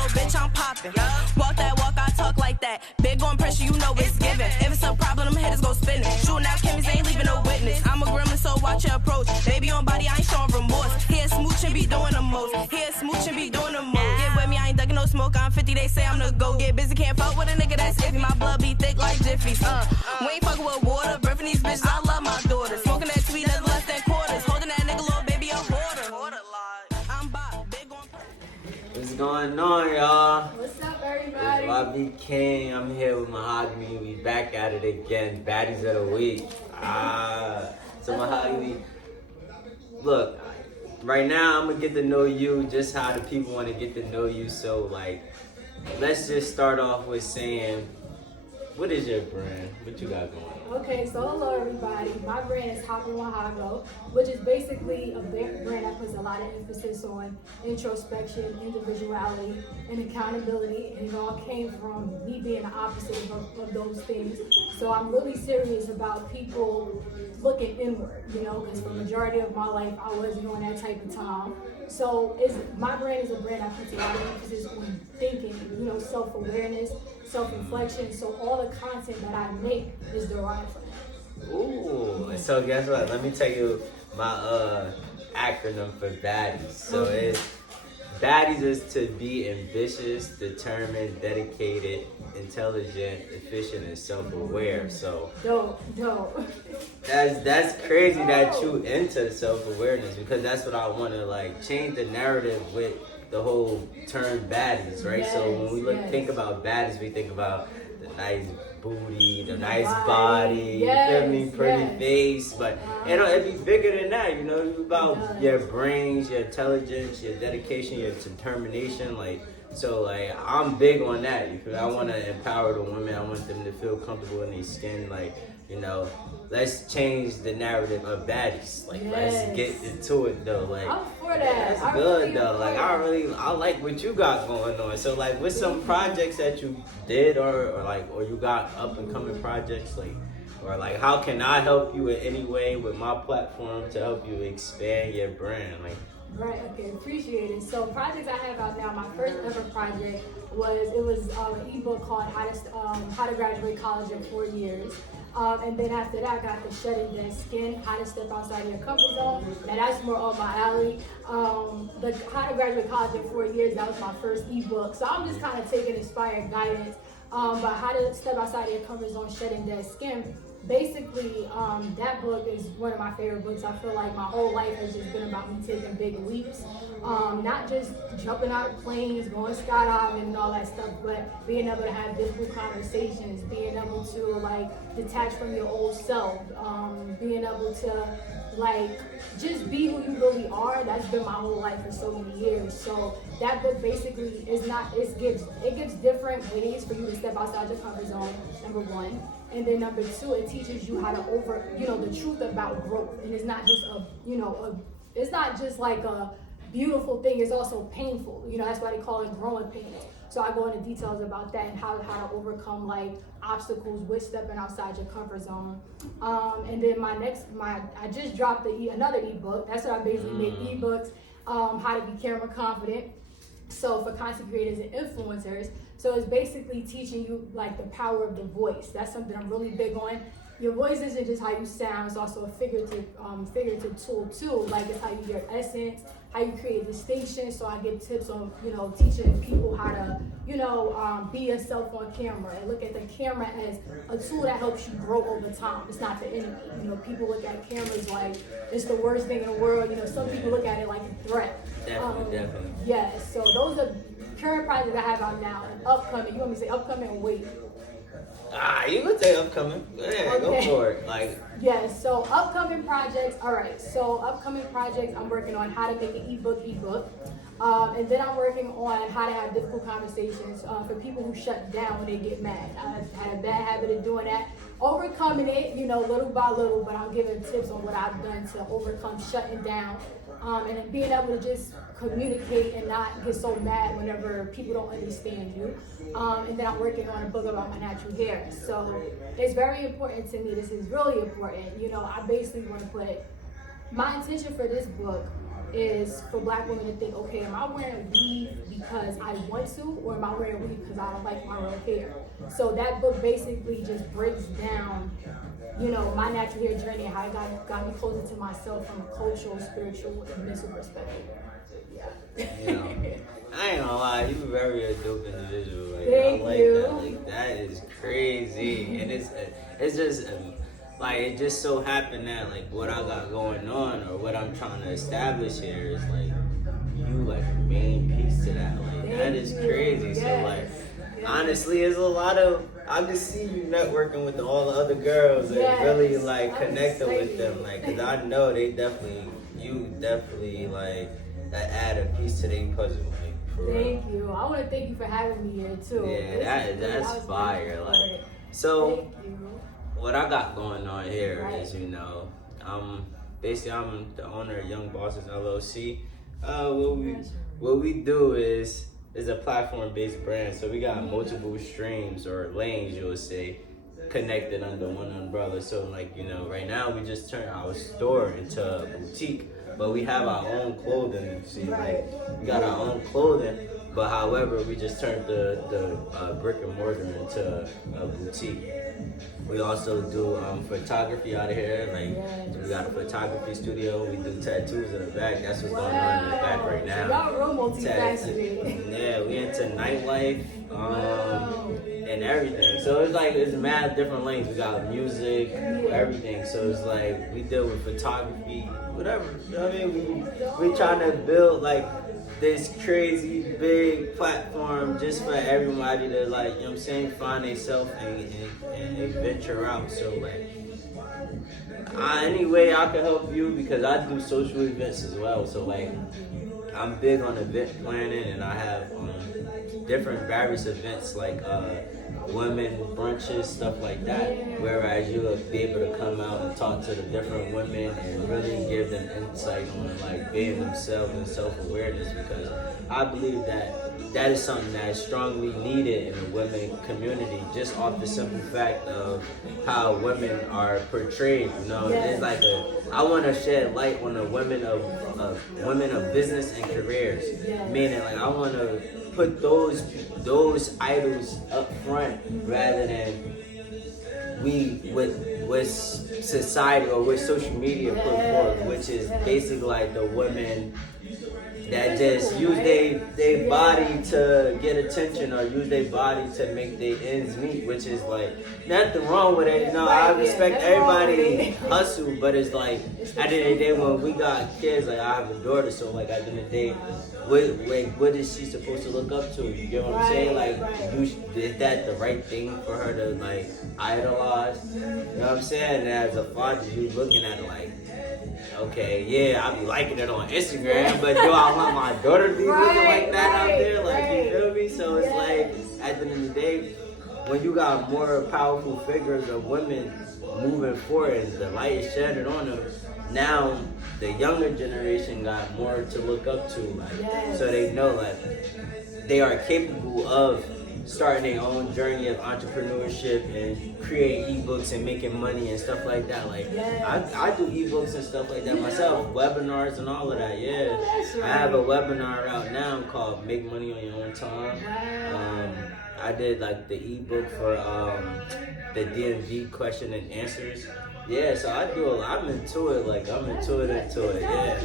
little bitch, I'm popping. Walk that walk, I talk like that. Big on pressure, you know it's given. If it's a problem, them hitters go spinning. Shooting out Kimmy's ain't leaving no witness. I'm a gremlin, so watch your approach. Baby on body, I ain't showing remorse. Here smooching be doing the most. Here smooching be doing the most. Get with me, I ain't ducking no smoke. I'm 50, they say I'm the go. Get busy, can't fuck with a nigga that's iffy. My blood be thick like Jiffy's. We ain't fucking with water. Birthing these bitches, I love my daughter. Smoking that sweet, that's less than quarters. Holding that nigga, little baby, a hoarder. I'm Bob, big on. What's going on, y'all? What's up, everybody? It's YB King. I'm here with Mahogany. We back at it again. Baddies of the week. So Mahogany, look, right now I'm gonna get to know you just how the people want to get to know you. So like, let's just start off with saying, what is your brand? What you got going on? Okay, so hello everybody. My brand is Hago, which is basically a brand that puts a lot of emphasis on introspection, individuality, and accountability. And it all came from me being the opposite of those things. So I'm really serious about people looking inward, because for the majority of my life, I wasn't on that type of time. So my brand is a brand that puts a lot of emphasis on thinking, self-awareness, self-reflection. So all the content that I make is derived from that. Ooh, so guess what? Let me tell you my acronym for BADDIES. So BADDIES is to be ambitious, determined, dedicated, intelligent, efficient, and self-aware. So dope. That's crazy that you into self-awareness, because that's what I want to change the narrative with the whole term baddies, right? Yes, so when we think about baddies, we think about the nice booty, the nice body, yes, you feel me, pretty face, but it'd be bigger than that, it's about your brains, your intelligence, your dedication, your determination, so I'm big on that, you feel me? I want to empower the women, I want them to feel comfortable in their skin, let's change the narrative of baddies. Let's get into it though. I'm for that. That's good though. I like what you got going on. So with some projects that you did or you got up and coming projects or how can I help you in any way with my platform to help you expand your brand? Right, okay, appreciate it. So projects I have out now, my first ever project was an ebook called How to Graduate College in 4 Years. And then after that, I got the Shedding Dead Skin, How to Step Outside of Your Comfort Zone, and that's more up my alley. The How to Graduate College in 4 Years, that was my first ebook. So I'm just kind of taking inspired guidance. But How to Step Outside of Your Comfort Zone, Shedding Dead Skin. Basically, that book is one of my favorite books. I feel like my whole life has just been about me taking big leaps. Not just jumping out of planes, going skydiving and all that stuff, but being able to have difficult conversations, being able to detach from your old self, being able to just be who you really are. That's been my whole life for so many years. So that book basically it gives different ways for you to step outside your comfort zone, number one. And then number two, it teaches you how to the truth about growth. And it's not just it's not just a beautiful thing, it's also painful. That's why they call it growing pains. So I go into details about that and how to overcome obstacles with stepping outside your comfort zone. And then I just dropped another ebook. That's what I basically make ebooks, how to be camera confident. So for content creators and influencers, so it's basically teaching you the power of the voice. That's something I'm really big on. Your voice isn't just how you sound; it's also a figurative tool too. It's how you get essence, how you create distinction. So I give tips on teaching people how to be yourself on camera and look at the camera as a tool that helps you grow over time. It's not the enemy. People look at cameras like it's the worst thing in the world. Some people look at it like a threat. Definitely. Yeah. So those are current projects I have out now and upcoming. You want me to say upcoming or wait? You would say upcoming. Yeah, okay. Go for it. Yes, so upcoming projects. All right, so upcoming projects, I'm working on how to make an ebook. And then I'm working on how to have difficult conversations for people who shut down when they get mad. I've had a bad habit of doing that. Overcoming it, little by little, but I'm giving tips on what I've done to overcome shutting down. And then being able to just communicate and not get so mad whenever people don't understand you. And then I'm working on a book about my natural hair. So it's very important to me. This is really important. I basically want to put my intention for this book is for black women to think, okay, am I wearing a weave because I want to, or am I wearing a weave because I don't like my real hair? So that book basically just breaks down, you know, my natural hair journey and how it got me closer to myself from a cultural, spiritual, and mental perspective. Yeah. You know, I ain't gonna lie, you're very dope individual. Like, Thank I like you. that. Like, that is crazy, and it's just like it just so happened that like what I got going on or what I'm trying to establish here is like you like a main piece to that. Like that is crazy. Yes. So like honestly, it's a lot of I can see you networking with all the other girls and really like connecting with them. Like, cause I know you definitely like add a piece to their puzzle. Like, for real. Thank you. I want to thank you for having me here too. Yeah, that's fire. Like, so thank you. what I got going on here Right. is, you know, I'm the owner of Young Bosses LLC. What we do is a platform-based brand. So we got multiple streams or lanes, you would say, connected under one umbrella. So like, you know, right now we just turned our store into a boutique, but we have our own clothing. See, like we got our own clothing, but however, we just turned the brick and mortar into a boutique. We also do photography out of here. Like we got a photography studio. We do tattoos in the back. That's what's going on in the back right now. Y'all real multifaceted. Yeah, we into nightlife and everything. So it's mad different lanes. We got music, everything. So it's like we deal with photography, whatever. You know what I mean? We trying to build like this crazy big platform just for everybody to like, you know what I'm saying, find themselves and venture out. So like any way I can help you, because I do social events as well. So like I'm big on event planning, and I have different various events like women brunches, stuff like that, whereas you'll be able to come out and talk to the different women and really give them insight on like being themselves and self-awareness, because I believe that is something that is strongly needed in the women community, just off the simple fact of how women are portrayed. You know, it's like I want to shed light on the women of business and careers, meaning like I want to put those idols up front rather than what society or what social media put forth, which is basically like the women that just use their body to get attention or use their body to make their ends meet, which is like nothing wrong with it. You know, I respect everybody hustle, but it's like at the end of the day when we got kids, like I have a daughter, so like at the end of the day, what is she supposed to look up to? You get what I'm saying? Like, is that the right thing for her to like idolize? You know what I'm saying? And as a father, you looking at it like, okay, yeah, I be liking it on Instagram, but do I want my daughter to be looking like that out there? Like, you feel me? So it's like, at the end of the day, when you got more powerful figures of women moving forward and the light is shattered on them, now the younger generation got more to look up to, like, so they know like they are capable of starting their own journey of entrepreneurship and creating ebooks and making money and stuff like that. Like I do ebooks and stuff like that myself, webinars and all of that. Yeah, I have a webinar out now called "Make Money on Your Own Time." I did like the ebook for the DMV question and answers. Yeah, so I do. I'm into it. Like I'm into it. Yeah.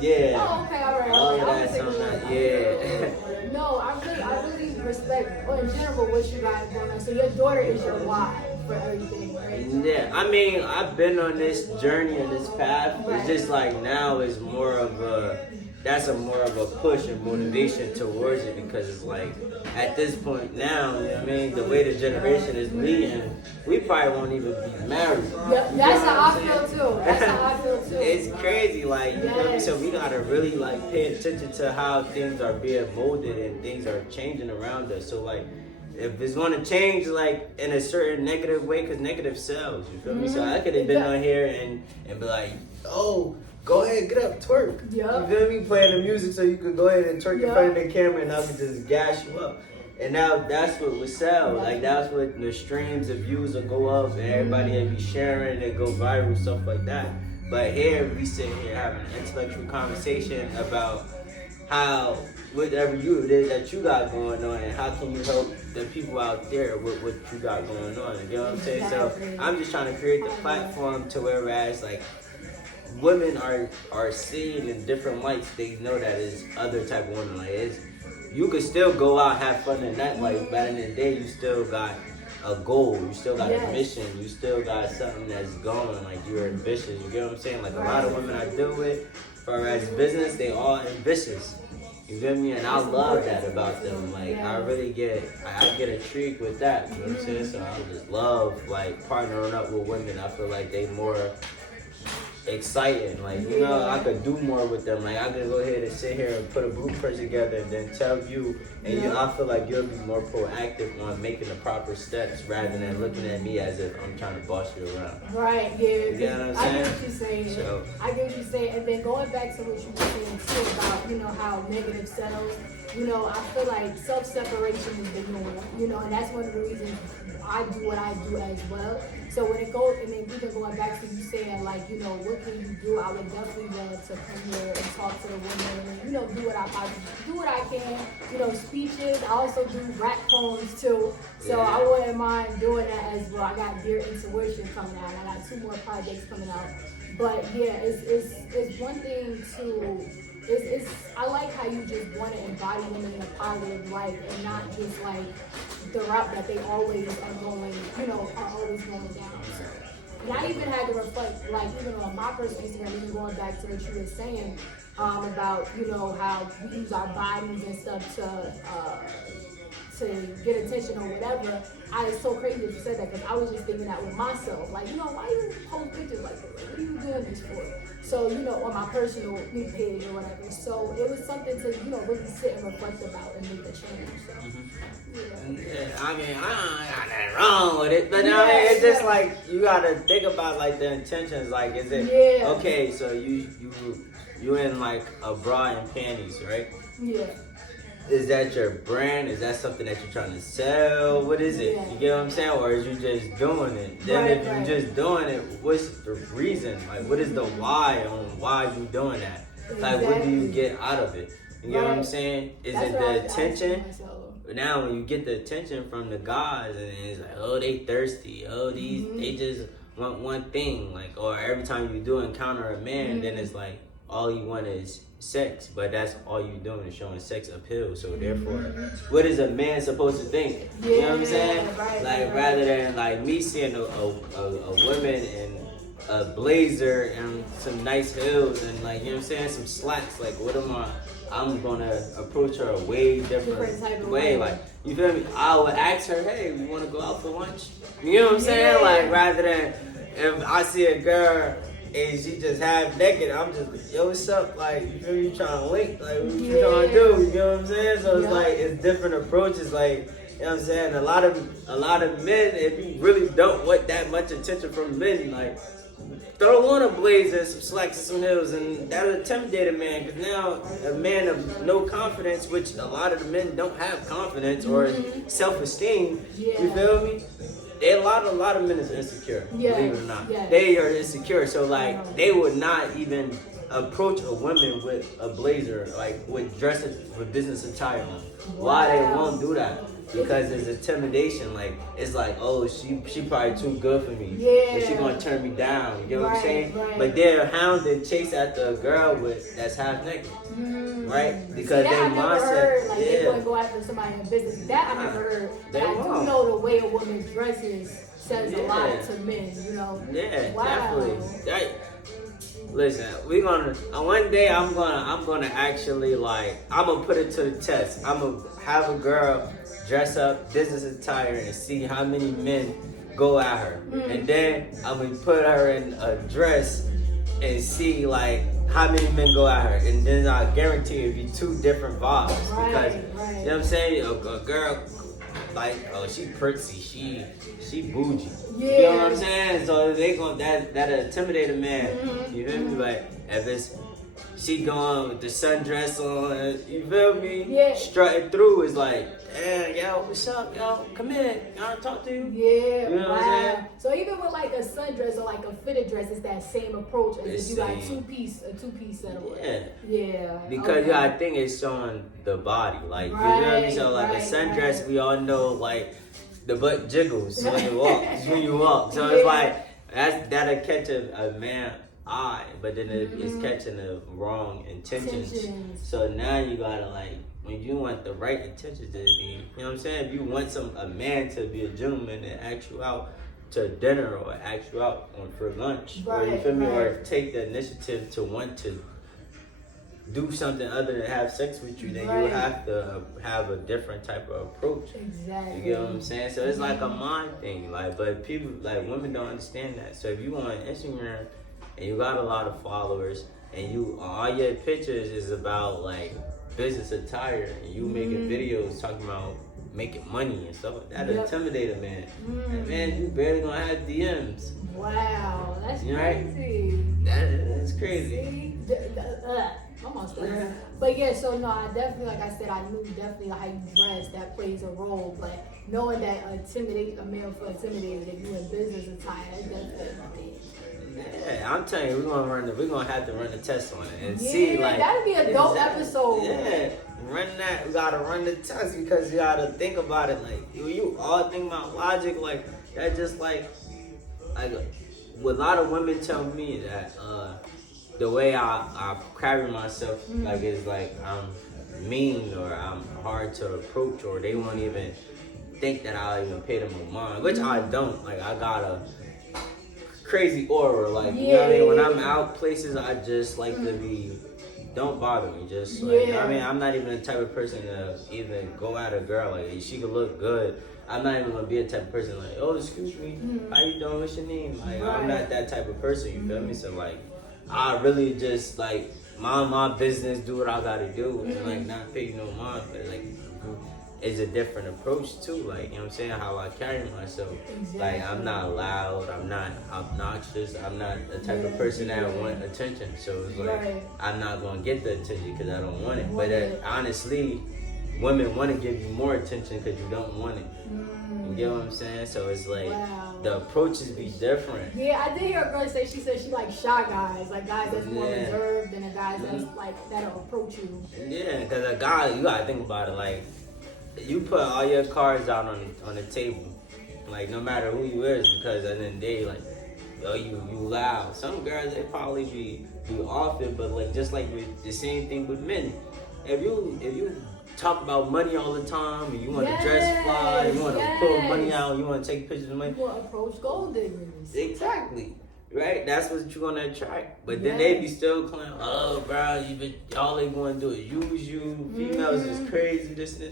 Yeah. Oh, okay, all right. All of that, something. Yeah. No, I really respect, well, in general, what you got going on. So your daughter is your why for everything, right? Yeah, I mean, I've been on this journey and this path. It's just like now is more of a push and motivation towards it, because it's like at this point now, you know what I mean, the way the generation is leading, we probably won't even be married. Yep, that's how I feel too. It's crazy, like, you feel me? So we gotta really like pay attention to how things are being molded and things are changing around us. So like, if it's gonna change like in a certain negative way, because negative sells, you feel me? So I could have been on here and be like, oh, go ahead, get up, twerk. Yep. You feel me? Playing the music so you could go ahead and twerk in front of the camera, and I could just gas you up. And now that's what would sell. Like that's what the streams, the views will go up, and everybody will be sharing and go viral, stuff like that. But here we sit here having an intellectual conversation about how whatever it is that you got going on, and how can you help the people out there with what you got going on. You know what I'm saying? So I'm just trying to create the platform to whereas like women are seen in different lights. They know that it's other type of women. Like you could still go out, have fun in that life, but in the day you still got a goal, you still got a mission, you still got something that's going, like you're ambitious, you get what I'm saying? Like a lot of women I deal with, for as business, they all ambitious. You feel me? And I love that about them. Like I really I get intrigued with that. You know what I'm saying? So I just love like partnering up with women. I feel like they more exciting. Like, you know, I could do more with them. Like I could go ahead and sit here and put a blueprint together and then tell you, and you know, I feel like you'll be more proactive on making the proper steps rather than looking at me as if I'm trying to boss you around. Right, yeah. You get what I'm saying? I get what you're saying. So, I get what you're saying. And then going back to what you were saying too about, you know, how negative settles, you know, I feel like self-separation is the norm, you know, and that's one of the reasons I do what I do as well. So when it goes, and then even going back to you saying like, you know, what can you do? I would definitely want to come here and talk to the women and, you know, do what I can, you know, speeches. I also do rap poems too. So I wouldn't mind doing that as well. I got Dear Intuition coming out. I got 2 more projects coming out. But yeah, it's one thing to, I like how you just want to embody women in a positive light and not just like the route that they always are going, you know, are always going down. So, and I even had to reflect, like even on my personal Instagram, even going back to what you were saying about, you know, how we use our bodies and stuff to get attention or whatever. It's so crazy that you said that because I was just thinking that with myself. Like, you know, why you post pictures like that? Like, what are you doing this for? So, you know, on my personal page or whatever. So it was something to, you know, really sit and reflect about and make a change. So, yeah, I mean, I got nothing wrong with it, but I mean, it's just like you gotta think about like the intentions. Like, is it okay? So you in like a bra and panties, right? Yeah. Is that your brand? Is that something that you're trying to sell? What is it? You get what I'm saying? Or is you just doing it? Then if you're just doing it, what's the reason? Like, what is the why on why you doing that? Like, what do you get out of it? You get what I'm saying? Is it the attention? Now, when you get the attention from the guys, and it's like, oh, they thirsty. Oh, they just want one thing. Like, or every time you do encounter a man, then it's like, all you want is sex, but that's all you doing is showing sex appeal. So therefore, what is a man supposed to think? You know what I'm saying? Like rather than like me seeing a woman in a blazer and some nice heels and like, you know what I'm saying, some slacks. Like what am I'm gonna approach her a way different type of way. Like, you feel me? I would ask her, hey, we wanna go out for lunch? You know what I'm saying? Like rather than if I see a girl and she just half naked, I'm just like, yo, what's up? Like, you feel me? You trying to link? Like, what you trying to do? You know what I'm saying? So it's like, it's different approaches. Like, you know what I'm saying? A lot of men, if you really don't want that much attention from men, like, throw on a blazer, some slacks and some heels, and that'll intimidate a man. Because now, a man of no confidence, which a lot of the men don't have confidence or self-esteem, you feel me? A lot of men is insecure, believe it or not. They are insecure, so like they would not even approach a woman with a blazer, like with dresses with business attire on. Why they won't do that? Because it's intimidation. Like it's like, oh, she probably too good for me. But she gonna turn me down. You get what I'm saying? But they're hound and chase after a girl that's half naked, right? Because they mindset. Like they wouldn't go after somebody in business. That I never heard. But I do know the way a woman dresses says a lot to men. You know? Definitely. Listen, we gonna one day I'm gonna actually like I'm gonna put it to the test. I'm gonna have a girl dress up business attire and see how many men go at her, and then I'm gonna put her in a dress and see like how many men go at her, and then I guarantee it'll be 2 different vibes because you know what I'm saying. A girl like, oh, she pretty, she bougie. You know what I'm saying? So they gonna that intimidate a man. You feel me? But if it's she going with the sundress on, you feel me? Yeah. Strutting through is like, hey, yo, what's up, yo? Come in, I wanna talk to you. Yeah, You know what I'm wow. saying? So even with like a sundress or like a fitted dress, it's that same approach as It's if you got same. a two-piece set of Yeah. Yeah. Because okay. I think it's showing the body, like you know what I mean. So like a sundress, right. we all know like the butt jiggles when you walk. When you walk, so Yeah. it's like that'll catch a man eye, but then it's catching the wrong intentions. So now you gotta like when you want the right intentions to be, you know what I'm saying. If you want a man to be a gentleman and ask you out to dinner or ask you out for lunch, or you feel me, or take the initiative to want to do something other than have sex with you, then you have to have a different type of approach. Exactly. You get what I'm saying? So it's like a mind thing. Like, but people, like women don't understand that. So if you on Instagram and you got a lot of followers and you all your pictures is about like business attire and you making videos talking about making money and stuff like that, intimidate a man. And man, you barely gonna have DMs. Wow, that's right? crazy. That's crazy. See? Almost there. But yeah, so no, I definitely, like I said, I knew definitely how you dress, that plays a role. But knowing that a man will feel intimidated if you in business attire, that's definitely Yeah, I'm telling you, we're gonna have to run the test on it and see like that'd be a dope episode. Yeah, run that. We gotta run the test because you gotta think about it. Like you all think about logic, like that. Just like what a lot of women tell me that the way I carry myself, like is like I'm mean or I'm hard to approach, or they won't even think that I'll even pay them no mind, which I don't. Like I got a crazy aura, like you know what I mean. When I'm out places, I just like to be. Don't bother me. Just like I mean, I'm not even the type of person to even go at a girl. Like she could look good. I'm not even gonna be a type of person like, oh, excuse me, how you doing? What's your name? Like I'm not that type of person. You feel me? So like, I really just like mind my business, do what I gotta do, and like not pay no mind. But like, it's a different approach too. Like you know what I'm saying, how I carry myself. Like I'm not loud. I'm not obnoxious. I'm not the type of person that want attention. So it's like I'm not gonna get the attention because I don't want it. But honestly, women want to give you more attention because you don't want it. You get what I'm saying? So it's like the approaches be different. Yeah, I did hear a girl say, she said she like shy guys, like guys that's more reserved than the guys that's like that'll approach you. Yeah, because a guy, you gotta think about it. Like you put all your cards out on the table, like no matter who you is, because at the end of the day, like yo, you loud. Some girls they probably be off it, but like just like with the same thing with men. If you talk about money all the time and you want to dress fly, you want to pull money out, you want to take pictures of money. You want to approach gold diggers. Exactly. Right? That's what you're going to attract. But then they be still claiming, oh, bro, all they want to do is use you. Females is crazy, this.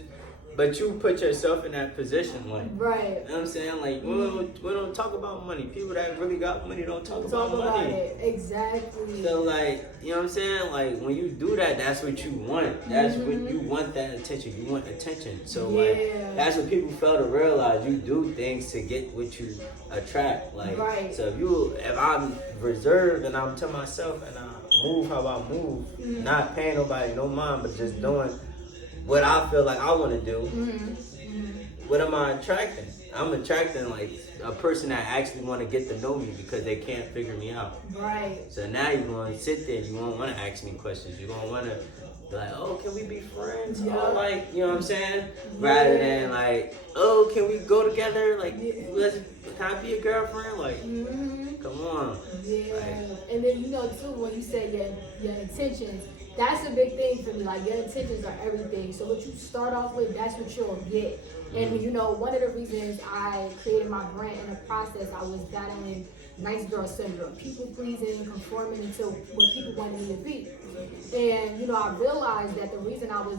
But you put yourself in that position, like, you know what I'm saying? Like, we don't talk about money. People that really got money don't talk about money. Exactly. So, like, you know what I'm saying? Like, when you do that, that's what you want. That's what you want, that attention. You want attention. So, like, that's what people fail to realize. You do things to get what you attract. Like, so if I'm reserved and I'm to myself and I move how I move, not paying nobody no mind, but just doing what I feel like I want to do, what am I attracting? I'm attracting like a person that actually want to get to know me because they can't figure me out. So now you're going to sit there, you won't want to ask me questions. You're going to want to be like, oh, can we be friends? Oh, like, you know what I'm saying? Rather than like, oh, can we go together? Like, can I be a girlfriend? Like, come on. And then, you know, too, when you say your intentions, that's a big thing for me. Like, your intentions are everything. So what you start off with, that's what you'll get. And, you know, one of the reasons I created my brand in the process, I was battling nice girl syndrome. People pleasing, conforming to what people wanted me to be. And, you know, I realized that the reason I was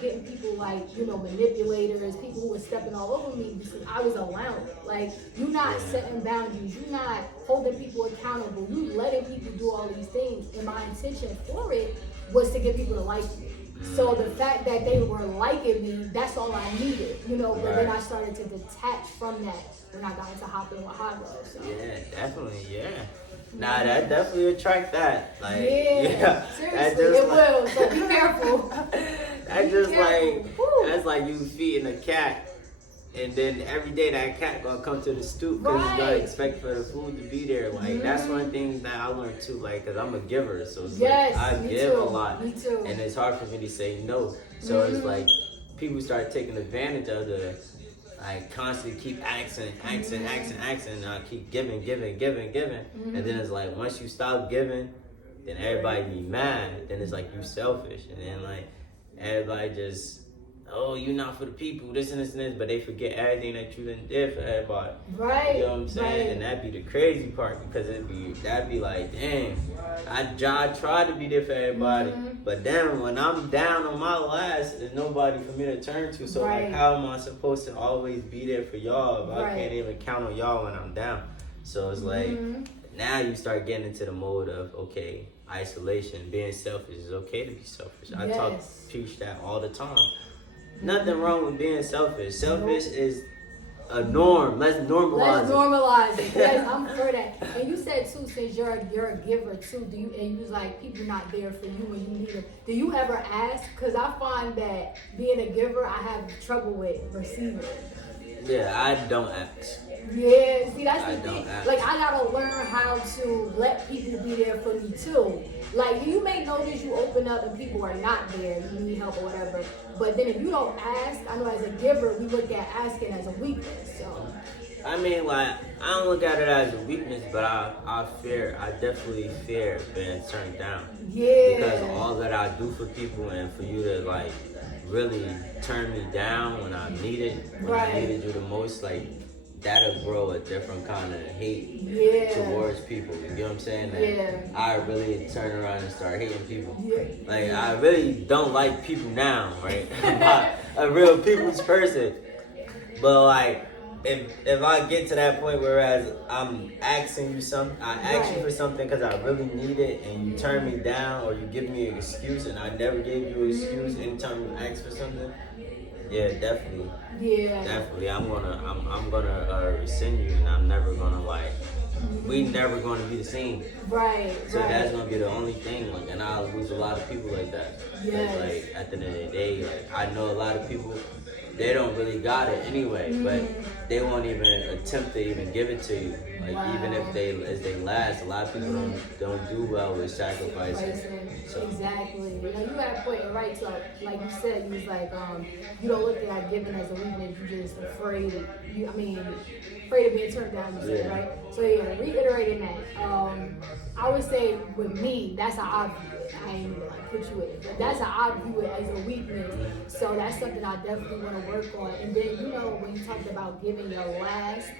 getting people like, you know, manipulators, people who were stepping all over me, because I was allowing it. Like, you're not setting boundaries. You're not holding people accountable. You letting people do all these things. And my intention for it was to get people to like you. So the fact that they were liking me, that's all I needed, you know. But then I started to detach from that when I got into hopping with Hago. So. Yeah, definitely, yeah. Nah, that definitely attract that. Like, yeah, seriously, it will. So be careful. That's like you feeding a cat, and then every day that cat gonna come to the stoop because it's gonna expect for the food to be there. Like that's one thing that I learned too. Like, cause I'm a giver, so it's like I give a lot, me too. And it's hard for me to say no. So it's like people start taking advantage of the. I constantly keep asking, and I keep giving. And then it's like, once you stop giving, then everybody be mad. Then it's like, you selfish. And then like, everybody just, oh, you not for the people, this and this and this. But they forget everything that you done did for everybody. Right. You know what I'm saying? And that'd be the crazy part, because that'd be like, dang, I tried to be there for everybody. But then when I'm down on my last, there's nobody for me to turn to. So like, how am I supposed to always be there for y'all if I can't even count on y'all when I'm down? So it's like, now you start getting into the mode of, okay, isolation, being selfish. It's okay to be selfish. I teach that all the time. Nothing wrong with being selfish. Selfish is a norm. Let's normalize it. Yes, I'm for that. And you said too, since you're a giver too, and you was like, people not there for you when you need them. Do you ever ask? Because I find that being a giver, I have trouble with receiving. Yeah, I don't ask. Yeah, see, that's the thing. Like, I gotta learn how to let people be there for me too. Like, you may notice you open up and people are not there, you need help or whatever. But then if you don't ask, I know as a giver, we look at asking as a weakness. So, I mean, like, I don't look at it as a weakness, but I definitely fear being turned down. Yeah. Because all that I do for people, and for you to like really turn me down when I need it, when I needed you the most, like, that'll grow a different kind of hate towards people. You know what I'm saying? That I really turn around and start hating people. Like, I really don't like people now, right? I'm not a real people's person. But like, if I get to that point whereas I'm asking you something, I ask you for something because I really need it, and you turn me down or you give me an excuse, and I never gave you an excuse anytime you ask for something. Yeah, definitely. Yeah. Definitely. I'm gonna rescind you, and I'm never gonna we never gonna be the same. Right. So that's gonna be the only thing. Like, and I'll lose a lot of people like that. Yes. Like, at the end of the day, like, I know a lot of people, they don't really got it anyway, but they won't even attempt to even give it to you. Like, even if they last, a lot of people don't do well with sacrificing. So. Exactly. You know, you got to put it right. So, like you said, you was like, you don't look at giving as a weakness. You just afraid of being turned down. You said, right? So reiterating that. I would say with me, that's how I view it. I ain't even like put you in it, but that's how I view it, as a weakness. So that's something I definitely want to work on. And then, you know, when you talked about giving your last,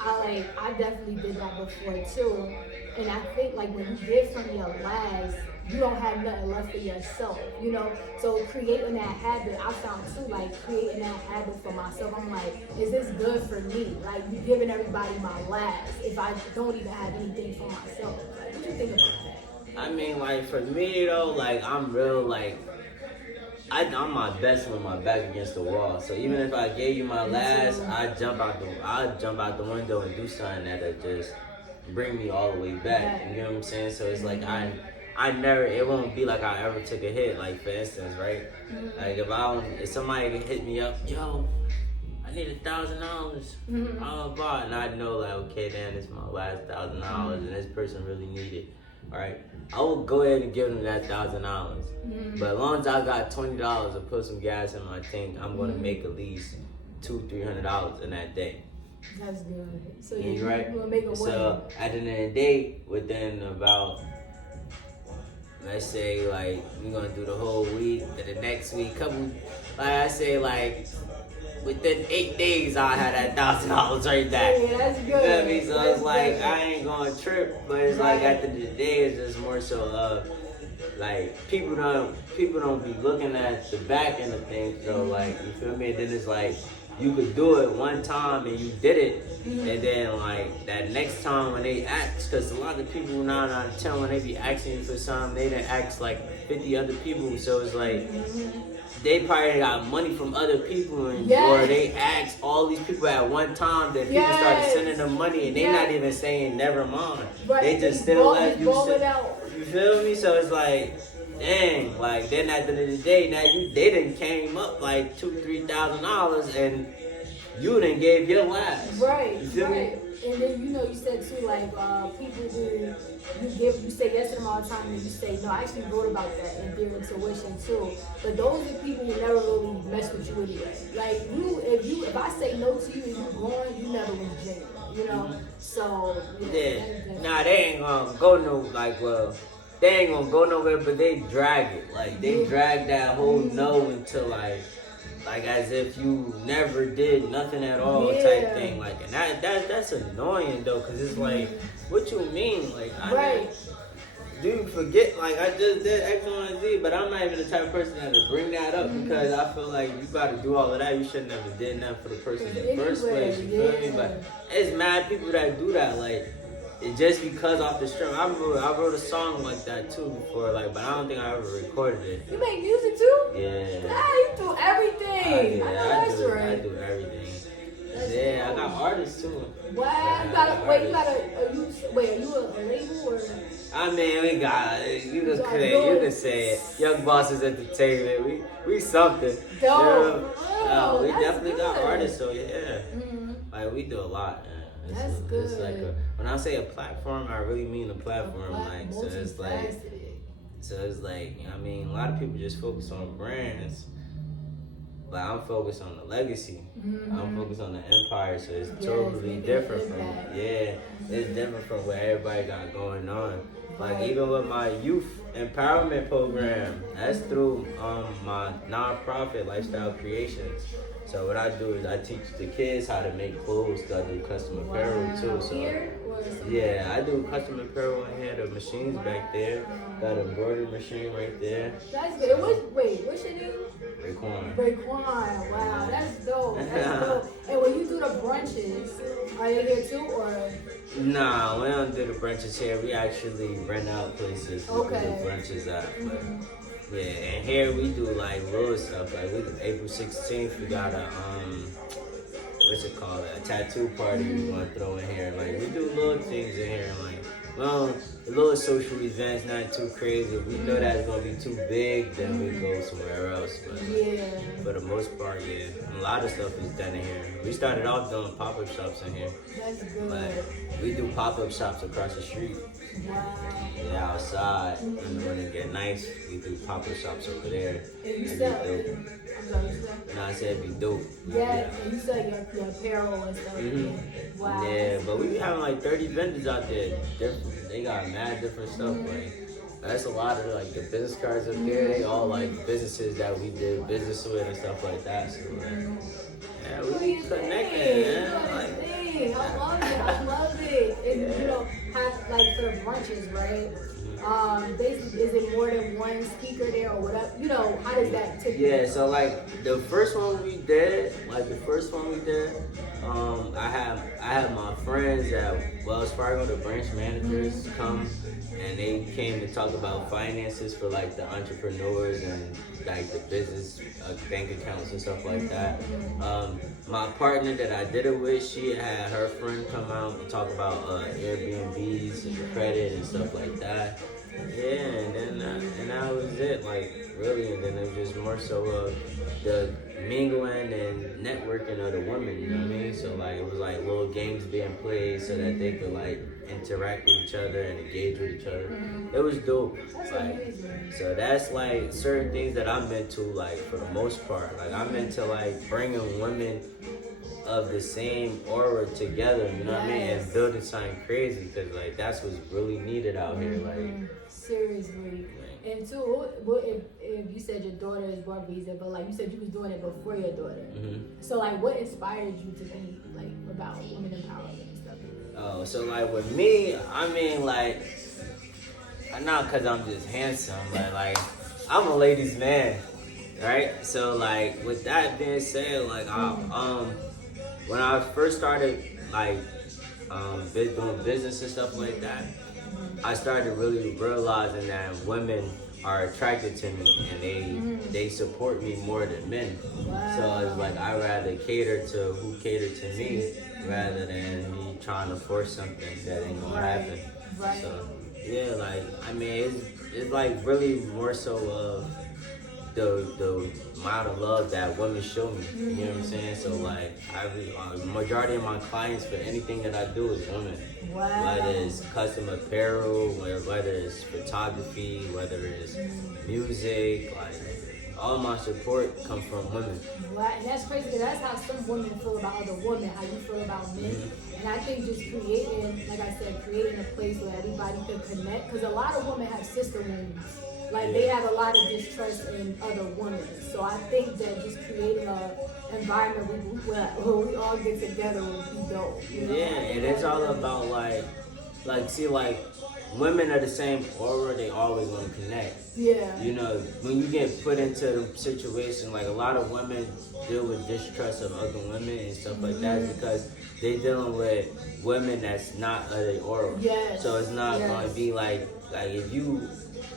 I definitely did that before too. And I think like when you give from your last, you don't have nothing left for yourself, you know? So creating that habit, I found too, like creating that habit for myself. I'm like, is this good for me? Like, you giving everybody my last if I don't even have anything for myself. Like, what you think about that? I mean, like, for me though, like, I'm real, like, I'm my best with my back against the wall. So even if I gave you my last, I'd jump out the window and do something that'll just bring me all the way back. You know what I'm saying? So it's like it won't be like I ever took a hit. Like, for instance, right? Like, if somebody hit me up, yo, I need $1,000, blah, blah, and I know, like, okay, damn, this is my last $1,000, and this person really need it. All right, I will go ahead and give them that $1,000. But as long as I got $20 to put some gas in my tank, I'm gonna make at least $200-300 in that day. That's good. So you're right. You make a win. So at the end of the day, within about, let's say, like, we're gonna do the whole week, and the next week, within 8 days, I had that $1,000 right back. Yeah, that's good. You know what I mean? So that's it's like, good. I ain't gonna trip, but it's like, at the end of the day, it's just more so like, people don't be looking at the back end of things, so, like, you feel me? And then it's like, you could do it one time and you did it, and then like that next time when they ask, because a lot of people 9 out of 10 when they be asking you for something, they done ask like 50 other people, so it's like they probably got money from other people, and or they ask all these people at one time, then people started sending them money, and they not even saying never mind. Right. They just still let you it out. You feel me? So it's like, dang, like then at the end of the day, now they done came up like $2,000-3,000, and you done gave your last. Right. You feel me? And then you said too, like people who you say yes to them all the time, and you say no. I actually wrote about that in Dear Intuition too. But those are people who never really mess with you anyway. Like if I say no to you and you going, you never was genuine. You know. So Nah, they ain't gonna go they ain't gonna go nowhere, but they drag it. Like they drag that whole no until like as if you never did nothing at all type thing. Like, and that's annoying though, cause it's like, what you mean? Like, do you forget? Like, I just did X, Y, and Z, but I'm not even the type of person that to bring that up because I feel like you got to do all of that. You shouldn't have did nothing for the person in the first place. You feel me? But it's mad people that do that. Like, it just because off the string. I wrote a song like that too before, like, but I don't think I ever recorded it. You make music too? Yeah. You do everything. I do everything. I got artists too. Wow. Are you a label or? I mean, we got, you can say it. Young Bosses Entertainment. We something. Dope. We definitely got artists, so yeah. Like, we do a lot, man. That's good. It's like when I say a platform, I really mean a platform. Like, so it's like, I mean, a lot of people just focus on brands, but I'm focused on the legacy. I'm focused on the empire, so it's totally different from it's different from what everybody got going on. Like even with my youth empowerment program, that's through my nonprofit Lifestyle Creations. So what I do is I teach the kids how to make clothes. I do custom apparel too. So yeah, I do custom apparel in here. The machines back there. Got an embroidery machine right there. That's good. What's your name? Raekwon. Wow, that's dope. And when you do the brunches, are they here too or? Nah, we don't do the brunches here. We actually rent out places to do the brunches at. But yeah, and here we do like little stuff. Like we do April 16th, we got a a tattoo party we want to throw in here. Like we do little things in here. Like little social events, not too crazy. If we know that it's gonna be too big, then we go somewhere else. But for the most part, a lot of stuff is done in here. We started off doing pop-up shops in here. That's good. But we do pop-up shops across the street. Wow. Yeah, outside. And when it get nice, we do pop-up shops over there. And you sell I said it'd be dope. Yeah, and you sell your apparel and stuff. Wow. Yeah, but we be having like 30 vendors out there. They got mad different stuff. Like that's a lot of like the business cards up there. They all like businesses that we did business with and stuff like that. So yeah, we connected, man. I love it. And have like for the brunches, right? Is it more than one speaker there or whatever? How does that typically? Yeah, so like the first one we did, I had my friends at Wells Fargo, the branch managers, come and they came to talk about finances for like the entrepreneurs and like the business bank accounts and stuff like that. My partner that I did it with, she had her friend come out and talk about Airbnbs and credit and stuff like that. Yeah, and that was it, like really, and then it was just more so the mingling and networking of the women, you know what I mean? So like it was like little games being played so that they could like interact with each other and engage with each other. It was dope. That's like, amazing. So that's like certain things that I'm into, like for the most part. Like I'm into like bringing women of the same aura together, you know what I mean, and building something crazy, because like that's what's really needed out here. Like seriously. And two, what if you said your daughter is born visa, but like you said you was doing it before your daughter. So like what inspired you to think like about women empowerment and stuff? Oh, so like with me, I mean like, not because I'm just handsome, but like I'm a ladies' man. right? So like with that being said, like when I first started like doing business and stuff like that, I started really realizing that women are attracted to me and they support me more than men. So it's like I rather cater to who cater to me rather than me trying to force something that ain't gonna happen. Right. So yeah, like I mean it's like really more so of the amount of love that women show me. You know what I'm saying? So like majority of my clients for anything that I do is women. Wow. Whether it's custom apparel, whether it's photography, whether it's music, like all my support comes from women. Wow. And that's crazy because that's how some women feel about other women, how you feel about men. And I think just creating, like I said, creating a place where everybody can connect. Because a lot of women have sister wounds. Like they have a lot of distrust in other women. So I think that just creating an environment where we all get together would be dope. You know? Yeah, and it's all about see, women are the same aura, they always want to connect. Yeah. You know, when you get put into the situation, like a lot of women deal with distrust of other women and stuff like that because they dealing with women that's not of their aura. Yes. So it's not going to be like if you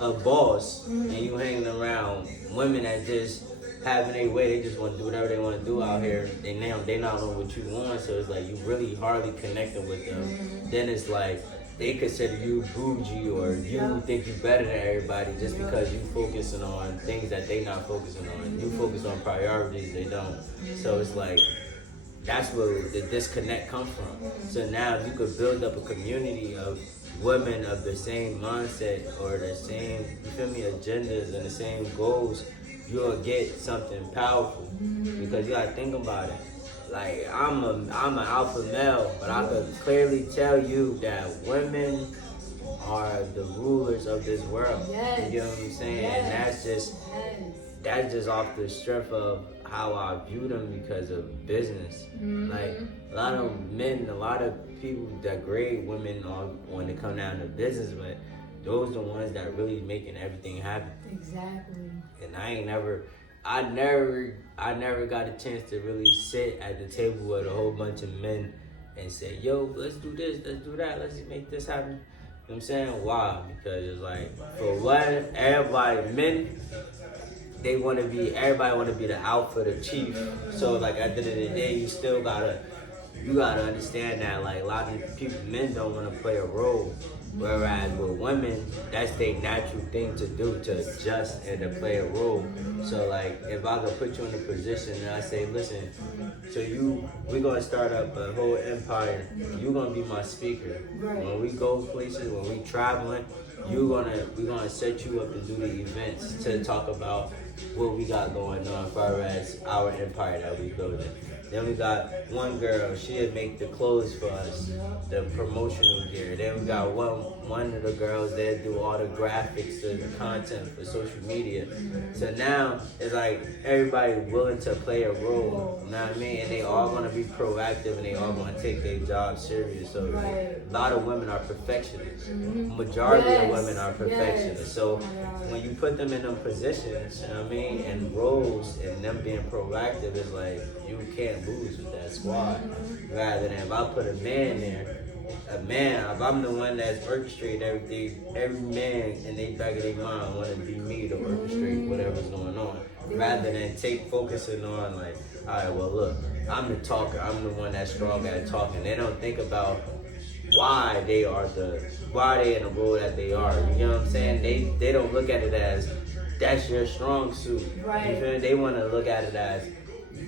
a boss and you hanging around women that just having their way, they just want to do whatever they want to do out here. They not on what you want, so it's like you really hardly connecting with them. Then it's like they consider you bougie or you think you better than everybody just because you focusing on things that they not focusing on. You focus on priorities, they don't. So it's like that's where the disconnect comes from. So now if you could build up a community of women of the same mindset or the same, you feel me, agendas and the same goals, you'll get something powerful. Because you gotta think about it. Like I'm an alpha male, but I could clearly tell you that women are the rulers of this world. Yes. You know what I'm saying? Yes. And that's just off the strength of how I view them because of business. Like a lot of men, a lot of people degrade women when they come down to business, but those are the ones that really making everything happen. Exactly. And I never got a chance to really sit at the table with a whole bunch of men and say, yo, let's do this, let's do that, let's make this happen. You know what I'm saying? Why? Because it's like, for one, everybody want to be the alpha, the chief. So like at the end of the day, you gotta understand that like a lot of men don't want to play a role. Whereas with women, that's their natural thing to do, to adjust and to play a role. So like, if I could put you in a position and I say, listen, so we're gonna start up a whole empire. You're gonna be my speaker. Right. When we go places, when we traveling, we're gonna set you up to do the events to talk about what we got going on as far as our empire that we building. Then we got one girl, she'll make the clothes for us, the promotional gear. Then we got one of the girls that do all the graphics, the content for social media. So now it's like everybody willing to play a role, you know what I mean? And they all gonna be proactive and they all gonna take their job serious. So a lot of women are perfectionists. Majority of women are perfectionists. So when you put them in them positions, you know what I mean, and roles and them being proactive, it's like you can't lose with that squad. Rather than if I put a man there, if I'm the one that's orchestrating everything, every man in the back of their mind want to be me to orchestrate whatever's going on. Rather than focusing on like, all right, well look, I'm the talker, I'm the one that's strong at talking. They don't think about why they in the role that they are. You know what I'm saying? They don't look at it as that's your strong suit. Right. You feel me? They want to look at it as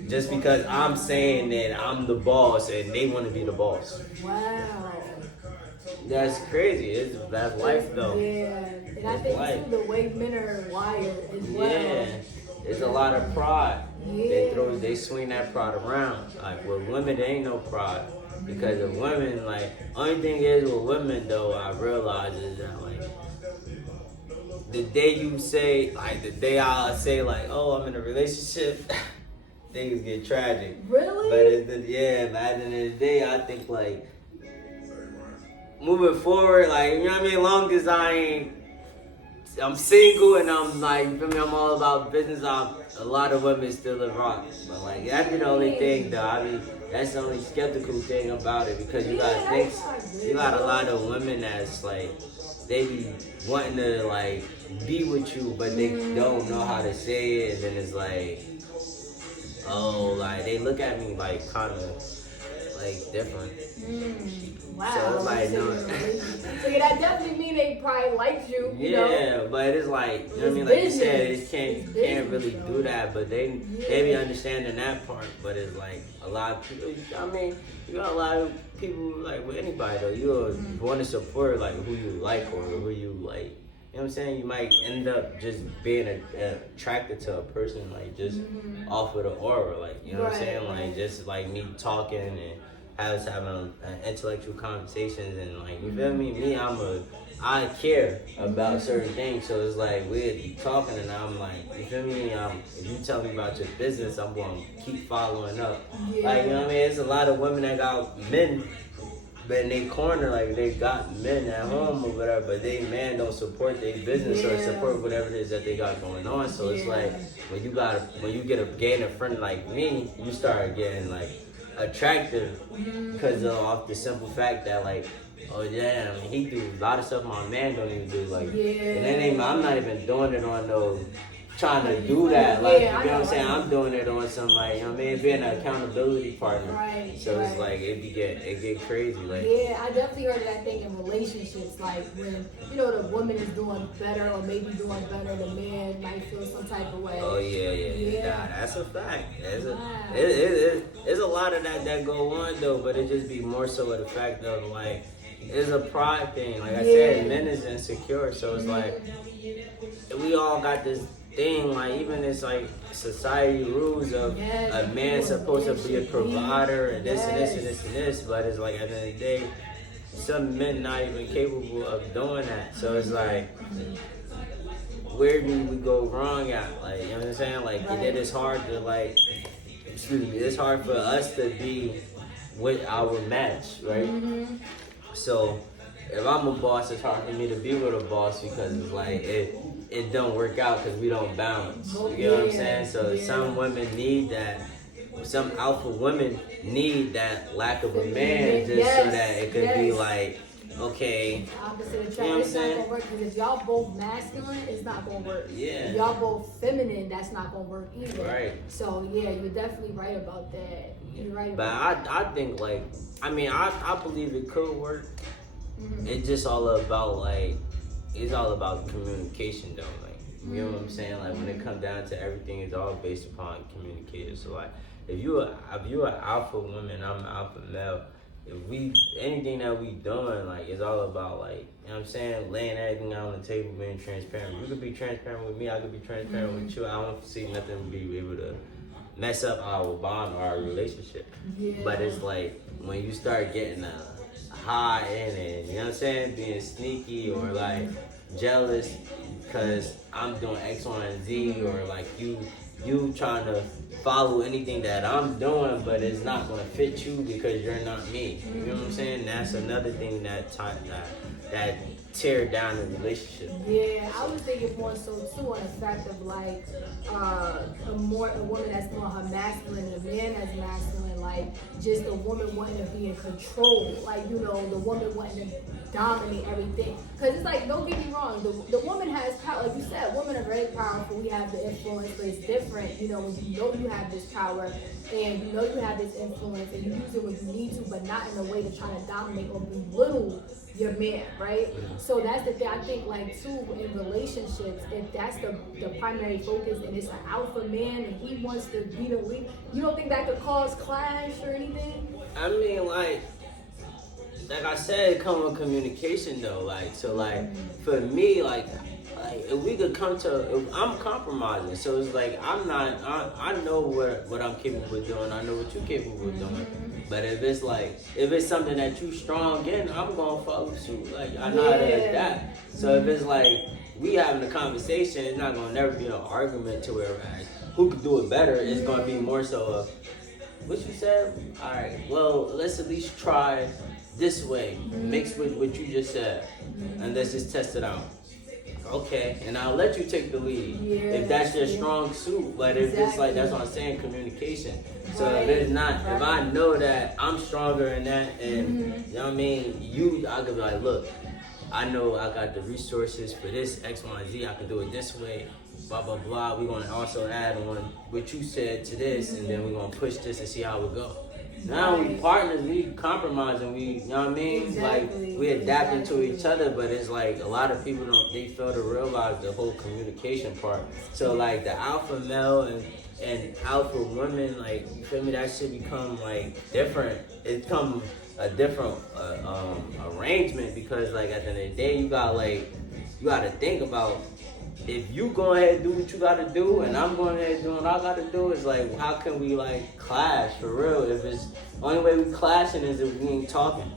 just because I'm saying that I'm the boss and they want to be the boss. Wow. That's crazy. That's life though. Yeah. And I think too, the way men are wired as well. Yeah. There's a lot of pride. Yeah. They swing that pride around. Like with women, there ain't no pride. Because of women, like, only thing is with women though, I realize is that like the day you say, like the day I say like, oh, I'm in a relationship, things get tragic. Really? But at the end of the day, I think like moving forward, like, you know what I mean? Long as I ain't I'm single and I'm like, you feel me? I'm all about business. A lot of women still live rock, but like that's the only thing though. I mean, that's the only skeptical thing about it because you gotta think you got a lot of women that's like they be wanting to like be with you, but they don't know how to say it, and then it's like, oh, like they look at me like kind of like different. Wow. So it's like no. So yeah, that definitely mean they probably like you. You know? But it's like you know what I mean. It's Like you said, it business. can't really do that. But they be understanding that part. But it's like a lot of people. I mean, you got a lot of people like with anybody though. You want to support like who you like or who you like. You know what I'm saying? You might end up just being attracted to a person like just off of the aura, like you know what I'm saying? Like just like me talking and having intellectual conversations and like you feel me? I care about certain things, so it's like we'd be talking and I'm like, you feel me? If you tell me about your business, I'm going to keep following up. Like you know what I mean? It's a lot of women that got men. But in they corner, like they got men at home or whatever, but they man don't support their business or support whatever it is that they got going on. So it's like when you gain a friend like me, you start getting like attractive because off the simple fact that like, oh yeah, I mean, he do a lot of stuff my man don't even do. Like, and then I'm not even doing it on no. Trying to do that, like you know what I'm saying. I'm doing it on somebody, you know what I mean, being an accountability partner. So it's like it get crazy. Like I definitely heard that thing in relationships, like when you know the woman is doing better or maybe doing better, the man might feel some type of way. Oh yeah. Nah, that's a fact. There's a lot of that go on though, but it just be more so of the fact of like it's a pride thing. Like I said, men is insecure, so it's like we all got this thing, like even it's like society rules of a man supposed to be a provider and this and this and this and this, but it's like at the end of the day, some men not even capable of doing that. So it's like, where do we go wrong at? Like, you know what I'm saying? Like, it is hard to like, it's hard for us to be with our match, right? So if I'm a boss, it's hard for me to be with a boss because it's like it don't work out because we don't balance. You get what I'm saying? So some women need that. Some alpha women need that lack of a man just so that it could be like, okay. Opposite attraction. You know it's not gonna work because if y'all both masculine, it's not gonna work. If y'all both feminine, that's not gonna work either. Right. So yeah, you're definitely right about that. You're right. But I think like, I mean, I believe it could work. It's just all about like, it's all about communication though. Like, you know what I'm saying? Like when it comes down to everything, it's all based upon communication. So like, if you're an alpha woman, I'm an alpha male. If anything that we doing, like, it's all about like, you know what I'm saying, laying everything out on the table, being transparent. You could be transparent with me, I could be transparent with you. I don't see nothing to be able to mess up our bond or our relationship. But it's like when you start getting high in it, you know what I'm saying, being sneaky or like jealous because I'm doing X, Y, and Z, or like you trying to follow anything that I'm doing, but it's not gonna fit you because you're not me. You know what I'm saying? That's another thing that tear down the relationship. I was thinking more so too on the fact of like a woman that's more her masculine and a man that's masculine, like just a woman wanting to be in control, like you know the woman wanting to dominate everything. Because it's like, don't get me wrong, the woman has power, like you said, women are very powerful. We have the influence, but it's different, you know, when you know you have this power and you know you have this influence and you use it when you need to, but not in a way to try to dominate or belittle your man, right? So that's the thing. I think like too in relationships, if that's the primary focus and it's an alpha man and he wants to be the lead, you don't think that could cause clash or anything? I mean, like I said, it come with communication though. Like, so like for me, like if we could come to, if I'm compromising, so it's like I know what I'm capable of doing. I know what you're capable of doing. But if it's something that you strong in, I'm gonna follow suit. Like I know how to adapt. So if it's like we having a conversation, it's not gonna never be an argument to where like, who could do it better. It's gonna be more so of what you said. All right, well let's at least try this way, mixed with what you just said, and let's just test it out. okay, and I'll let you take the lead Yeah, if that's your yeah. strong suit. But if it's like, that's what I'm saying, communication. So Right, if it's not, right. if I know that I'm stronger in that, and you know what I mean, I could be like, look, I know I got the resources for this X, Y, and Z. I can do it this way. Blah blah blah. We're gonna also add on what you said to this, and then we're gonna push this and see how it go. Now we Right. partners, we compromising, we, you know what I mean? Exactly, Like, we adapting to exactly. each other, but it's like a lot of people they fail to realize the whole communication part. So like the alpha male and alpha women, like, you feel me, that should become like different. It become a different arrangement, because like at the end of the day, you gotta think about, if you go ahead and do what you gotta do, and I'm going ahead and doing what I gotta do, is like, how can we like clash for real? If it's only way we clashing is if we ain't talking.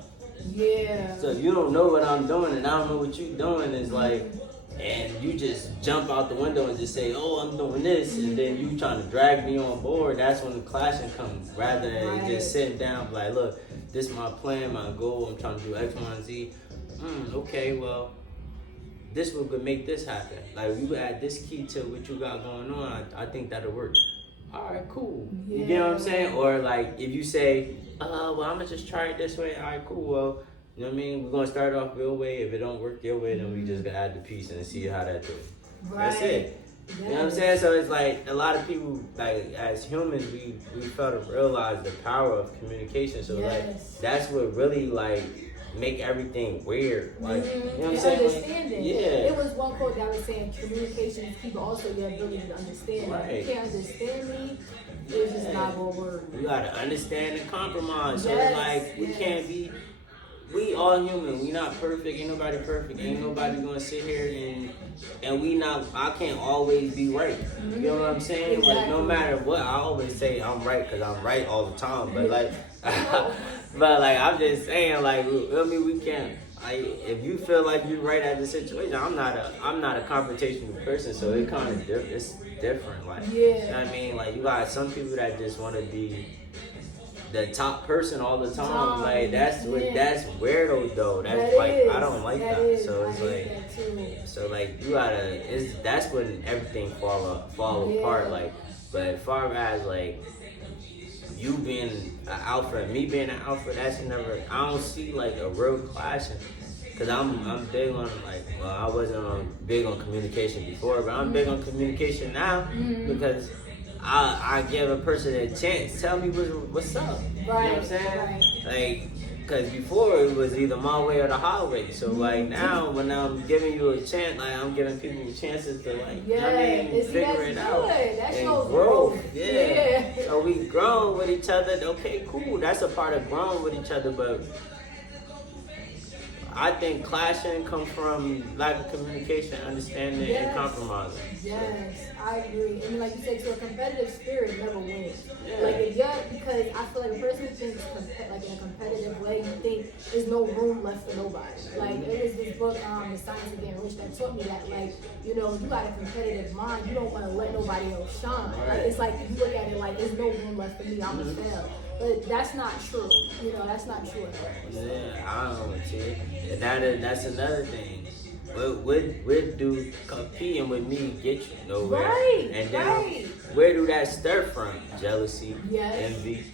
Yeah. So if you don't know what I'm doing and I don't know what you doing, is like, and you just jump out the window and just say, oh, I'm doing this, and then you trying to drag me on board, that's when the clashing comes, rather than Right. just sitting down like, look, this is my plan, my goal, I'm trying to do X, Y, and Z. Okay, well, this would make this happen. Like, if you add this key to what you got going on, I think that'll work. All right, cool. You get what I'm saying? Or like, if you say, well, I'm gonna just try it this way. All right, cool. Well, you know what I mean? We're gonna start off your way. If it don't work your way, then we just gotta add the piece and see how that goes. Right. That's it. Yes. You know what I'm saying? So it's like, a lot of people, like, as humans, we fail to realize the power of communication. So like, that's what really like make everything weird. Like, you know what I'm saying? Understanding. Like, yeah. It was one quote that was saying communication is key, but also your ability to understand. Right. If you can't understand me, it's just not gonna work. You gotta understand and compromise. So Yes, it's like, we can't be, we all human. We not perfect. Ain't nobody perfect. Ain't nobody gonna sit here and I can't always be right. You know what I'm saying? Like, no matter what, I always say I'm right because I'm right all the time. But like, but like, I'm just saying, like, I mean, we can't. If you feel like you're right at the situation, I'm not a confrontational person, so it kind of it's different. Like, you know what I mean? Like, you got some people that just want to be the top person all the time. Like, that's weirdo though. That's that like, is. I don't like that. Is. So it's I like, hate that too. so like, you gotta. That's when everything fall apart. Like, but as far as like you being an alpha and me being an alpha, that's never. I don't see like a real clashing. Cause I'm big on, like, well, I wasn't big on communication before, but I'm big on communication now, because I give a person a chance. Tell me what's up. Right. You know what I'm saying? Like, cause before it was either my way or the highway. So like, now when I'm giving you a chance, like, I'm giving people chances to, like, you know what I mean, figure it out That and shows grow. growth. Yeah. So we grown with each other. Okay, cool. That's a part of growing with each other, but I think clashing comes from lack of communication, understanding, and compromising. Yes, I agree. And like you said, to a competitive spirit never wins. Yeah. Like, if you're, because I feel like a person who thinks like in a competitive way, you think there's no room left for nobody. Like, it was this book, The Science of Getting Rich, that taught me that, like, you know, you got a competitive mind, you don't want to let nobody else shine. Like, it's like, you look at it like, there's no room left for me, I'm gonna fail. But that's not true. You know, that's not true at all. Yeah, I don't know, see. And that's another thing. Where do competing with me get you nowhere? Right, and then right. where do that stir from? Jealousy, Yes. envy.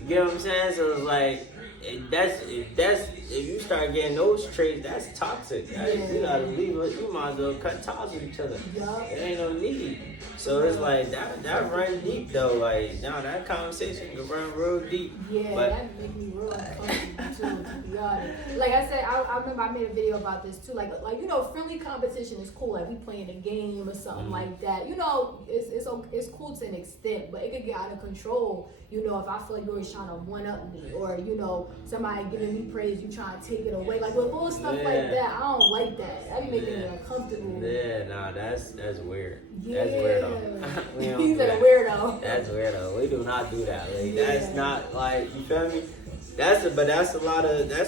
You get what I'm saying? So it's like, if you start getting those traits, that's toxic. You gotta leave it. You might as well cut ties with each other. There ain't no need. So it's like that run deep though. Like, now that conversation can run real deep. Yeah, but that make me real uncomfortable too, to be honest. Like I said, I remember I made a video about this too. Like, you know, friendly competition is cool. Like, we playing a game or something like that. You know, it's cool to an extent, but it could get out of control. You know, if I feel like you're always trying to one up me, or, you know, somebody giving me praise, you trying to take it away. Like, with all stuff like that, I don't like that. That be making me uncomfortable. Yeah, nah, that's weird. Yeah. That's weirdo. We don't He's do a that. weirdo. That's weirdo. We do not do that. Like, that's not, like, you feel me? That's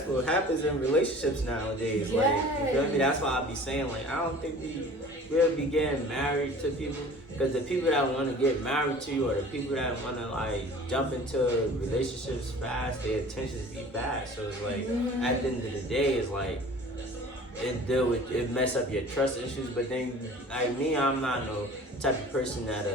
what happens in relationships nowadays. Like, you feel me? That's why I be saying, like, I don't think we'll be getting married to people, because the people that want to get married to you, or the people that want to, like, jump into relationships fast, their intentions be bad. So it's like, at the end of the day, it's like, it mess up your trust issues. But then, like me, I'm not no type of person that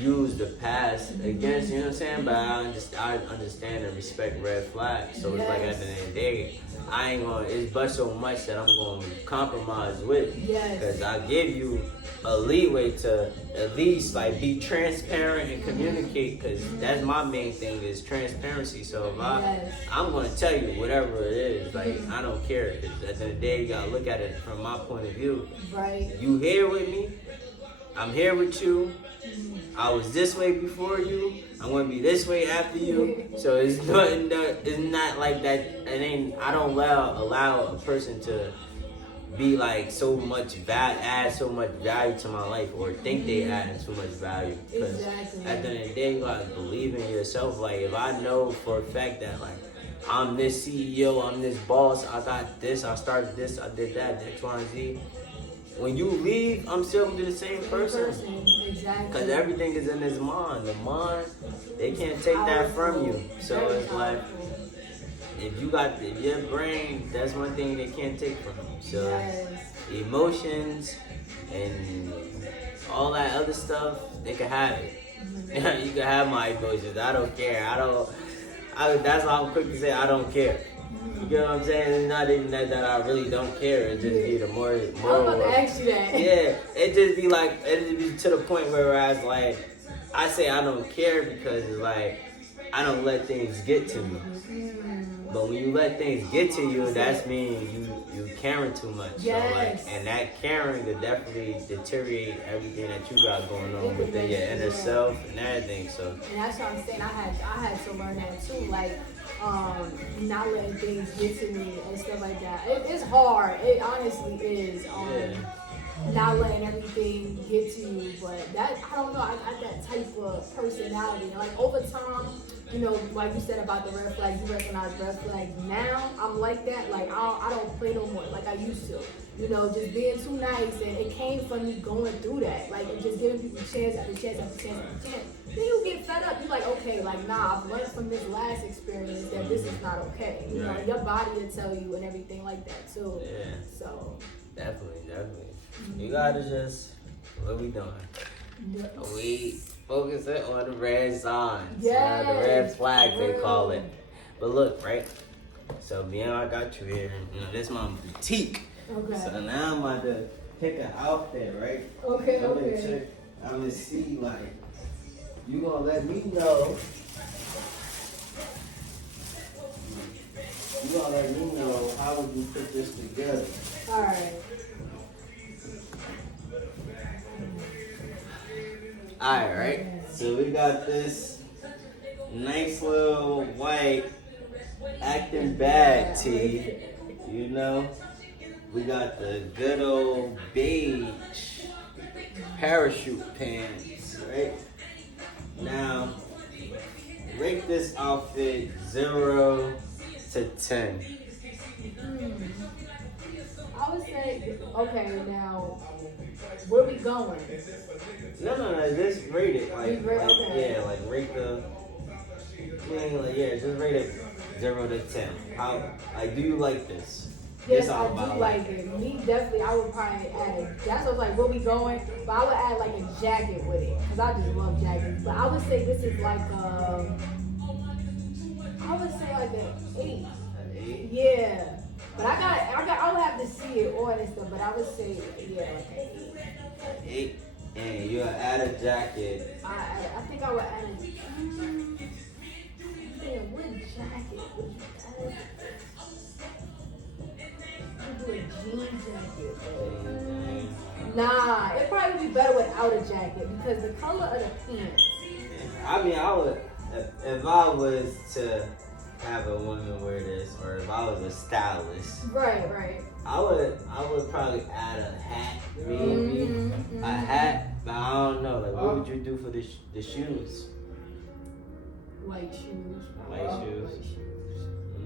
use the past against, you know what I'm saying? But I understand and respect red flags. So it's like at the end of the day, I ain't gonna, it's but so much that I'm gonna compromise with. Because I give you a leeway to at least like be transparent and communicate, because that's my main thing is transparency. So if I'm gonna tell you whatever it is, like I don't care, because at the end of the day you gotta look at it from my point of view. You here with me, I'm here with you. I was this way before you, I'm gonna be this way after you. So it's not like that. I don't allow a person to be like add so much value to my life, or think they add too much value. Because at the end of the day, you gotta believe in yourself. Like if I know for a fact that like I'm this CEO, I'm this boss, I got this, I started this, I did that, X, Y, and Z. When you leave, I'm still gonna be the same person. Because everything is in his mind. The mind, they can't take that from you. So it's like, if your brain, that's one thing they can't take from you. So emotions and all that other stuff, they can have it. You can have my emotions. I don't care. That's why I'm quick to say I don't care. You get what I'm saying? It's not even that I really don't care. It just be the more. I was about to ask you that. Yeah, it just be to the point where I was like, I say I don't care because it's like I don't let things get to me. But when you let things get to you, that's mean you caring too much. So like, and that caring could definitely deteriorate everything that you got going on within your inner self and everything. So. And that's what I'm saying. I had to learn that too. Like. Not letting things get to me and stuff like that. It's hard. It honestly is. Not letting everything get to you, but that I don't know. I got that type of personality. Like over time, you know, like you said about the red flags, you recognize red flags. Now I'm like that. Like I don't play no more like I used to. You know, just being too nice, and it came from me going through that. Like and just giving people chance after chance after chance after chance. Then you get fed up. You're like, okay, like nah, I've learned from this last experience that this is not okay. You know, your body will tell you and everything like that too. Yeah. So. Definitely. You gotta just, what we doing? We focusing on the red signs. The red flags they call it. But look, right? So I got you here. You know, this my boutique. Okay. So now I'm about to pick an outfit, right? Okay. I'm gonna see like, you gonna let me know. You gonna let me know how would you put this together. Alright. Alright, right? So we got this nice little white acting bag tee, you know? We got the good old beige parachute pants, right? Now, rate this outfit 0 to 10. I would say, okay, now, where we going? No, just rate it. Like, okay. Yeah, like rate the, just rate it 0 to 10. How, like, do you like this? Yes, I do like it. Me, definitely, I would probably add, that's what like, where we going? But I would add like a jacket with it, because I just love jackets. But I would say this is like, I would say like an 8. An 8? Yeah. But I would have to see it all and stuff, but I would say, yeah, like an 8. 8. And you'll add a jacket. I think I would add a, what jacket would you add? Do a jean jacket. Nah, it'd probably be better without a jacket because the color of the pants. I mean, I would, if I was to have a woman wear this, or if I was a stylist, right, I would probably add a hat, maybe a hat. But I don't know. Like, what would you do for the shoes? White shoes. White shoes.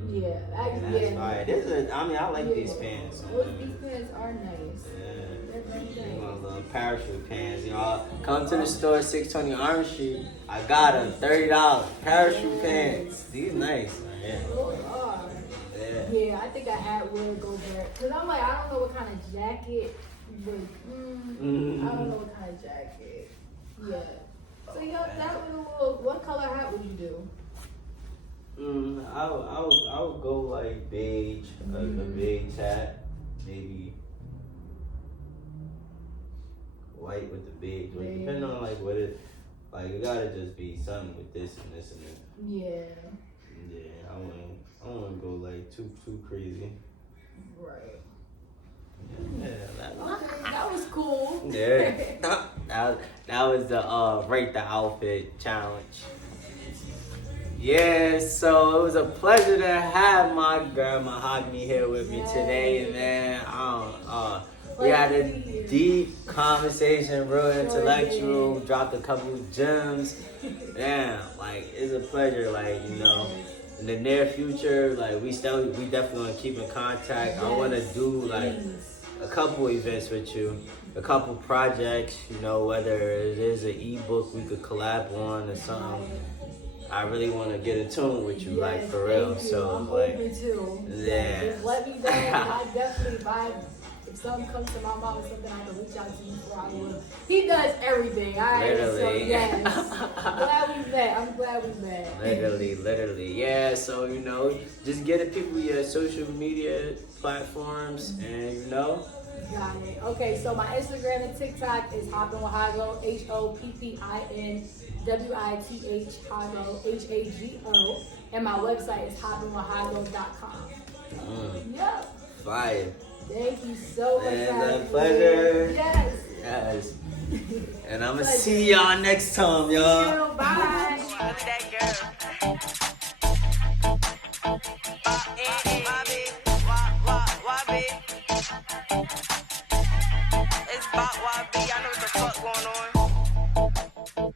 Yeah, That's fire. I like these pants. These pants are nice. Yeah. My little parachute pants. You know, come to the store, 620 Orange Street. I got them, $30. Parachute pants. These nice. Yeah. Yeah, I think a hat would go better. Cause I'm like, I don't know what kind of jacket would. I don't know what kind of jacket. Yeah. So yeah, that was a little. What color hat would you do? I would go like beige, a beige hat, maybe white with the beige. But depending on like what it, like it gotta just be something with this and this and this. Yeah. Yeah, I wouldn't go like too crazy. Right. Yeah, That was cool. yeah. that was the rate the outfit challenge. Yeah, so it was a pleasure to have my girl Mahogany here with me today, man. We had a deep conversation, real intellectual, dropped a couple gems. Damn, like it's a pleasure, like, you know. In the near future, like we definitely want to keep in contact. I want to do like a couple events with you, a couple projects, you know, whether it is an ebook we could collab on or something. I really want to get in tune with you, like for real. So I'm like, open too. yeah. Just let me know. I definitely vibe. If something comes to my mind or something, I can reach out to you for. I will. He does everything. All right. Literally. So yes. I'm glad we met. Literally. Yeah, so, you know, just get at people your social media platforms and, you know. Got it. Okay, so my Instagram and TikTok is Hoppin' with Hago, HOPPINWITH Hago, HAGO, and my website is hoppinwithhago.com. Yep. Fire. Thank you so much. It's a pleasure. Yes. And I'm going to see y'all next time, y'all. Bye. It's Bot YB, I know what the fuck going on.